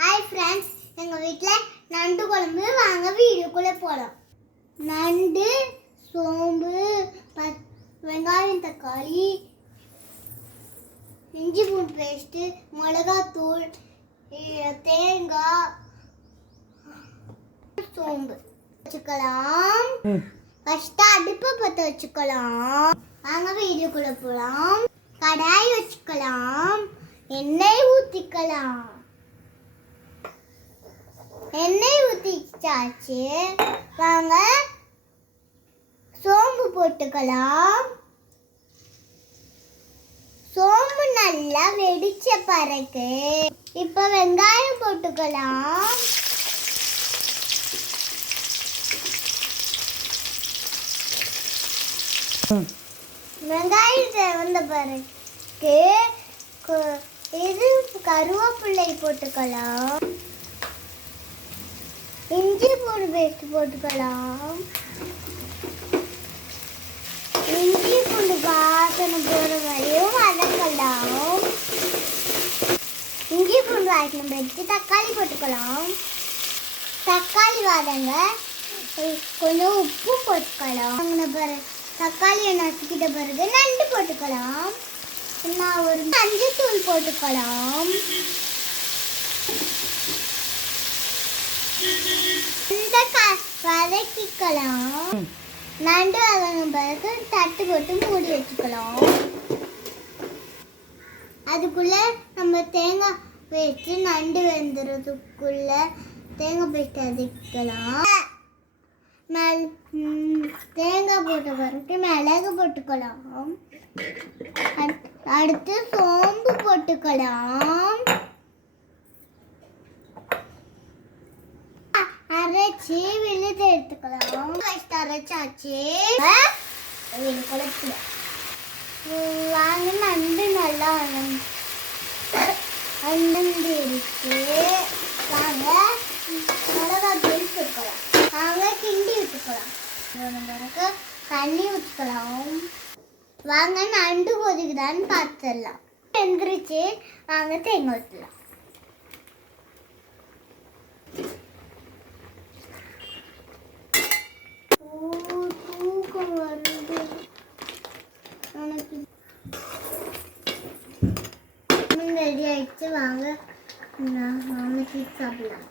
Hi friends, எங்கள் வீட்டில் நண்டு குழம்பு. வாங்க வீடியோக்குள்ளே போகலாம். நண்டு, சோம்பு, வெங்காயம், தக்காளி, இஞ்சி பூண்டு பேஸ்ட்டு, மிளகாத்தூள், தேங்காய், சோம்பு வச்சுக்கலாம். ஃபஸ்ட்டு அடுப்பை பற்ற வச்சுக்கலாம். வாங்க வீடியோக்குள்ளே போகலாம். கடாய் வச்சுக்கலாம். எண்ணெய் ஊற்றிக்கலாம். எண்ணெய் ஊற்றிச்சாச்சு. வாங்க சோம்பு போட்டுக்கலாம். சோம்பு நல்லா வெடிச்ச பிறகு இப்போ வெங்காயம் போட்டுக்கலாம். வெங்காயம் செவந்த பிறகு இது கருவேப்பிள்ளை போட்டுக்கலாம். இஞ்சி பூண்டு பேஸ்ட் போட்டுக்கலாம். இஞ்சி பூண்டு வாசனை போகிற வரையும் வதக்கலாம். இஞ்சி பூண்டு வாசனை போட்டு தக்காளி போட்டுக்கலாம். தக்காளி வதங்க கொஞ்சம் உப்பு போட்டுக்கலாம். வாங்கின பிறகு தக்காளியை நசுக்கிட்ட பிறகு நண்டு போட்டுக்கலாம். நான் ஒரு மஞ்சத்தூள் போட்டுக்கலாம். வதக்கிக்கலாம். நண்டு வதங்கின பிறகு தட்டு போட்டு மூடி வச்சுக்கலாம். அதுக்குள்ள நம்ம தேங்காய் பேஸ்ட் நண்டு வெந்துறதுக்குள்ள தேங்காய் பேஸ்ட் வதக்கிக்கலாம். தேங்காய் போட்ட பிறகு மிளகு போட்டுக்கலாம். அடுத்து சோம்பு போட்டுக்கலாம். அரைச்சி விழுது எடுத்துக்கலாம். அரைச்சாச்சு. வாங்க நண்டு நல்லா அண்ணந்து இருக்கு. வாங்க மிளகாத்தூள் போட்டுக்கலாம். வாங்க கிண்டி விட்டுக்கலாம். பிறகு தண்ணி ஊற்றிக்கலாம். வாங்க நண்டு கொதிக்குதான்னு பார்த்துடலாம். வெந்துருச்சு. வாங்க தேங்காய் ஊற்றலாம். தூக்கம் வருது எனக்கு. ரெடி ஆயிடுச்சு. வாங்க சாப்பிடலாம்.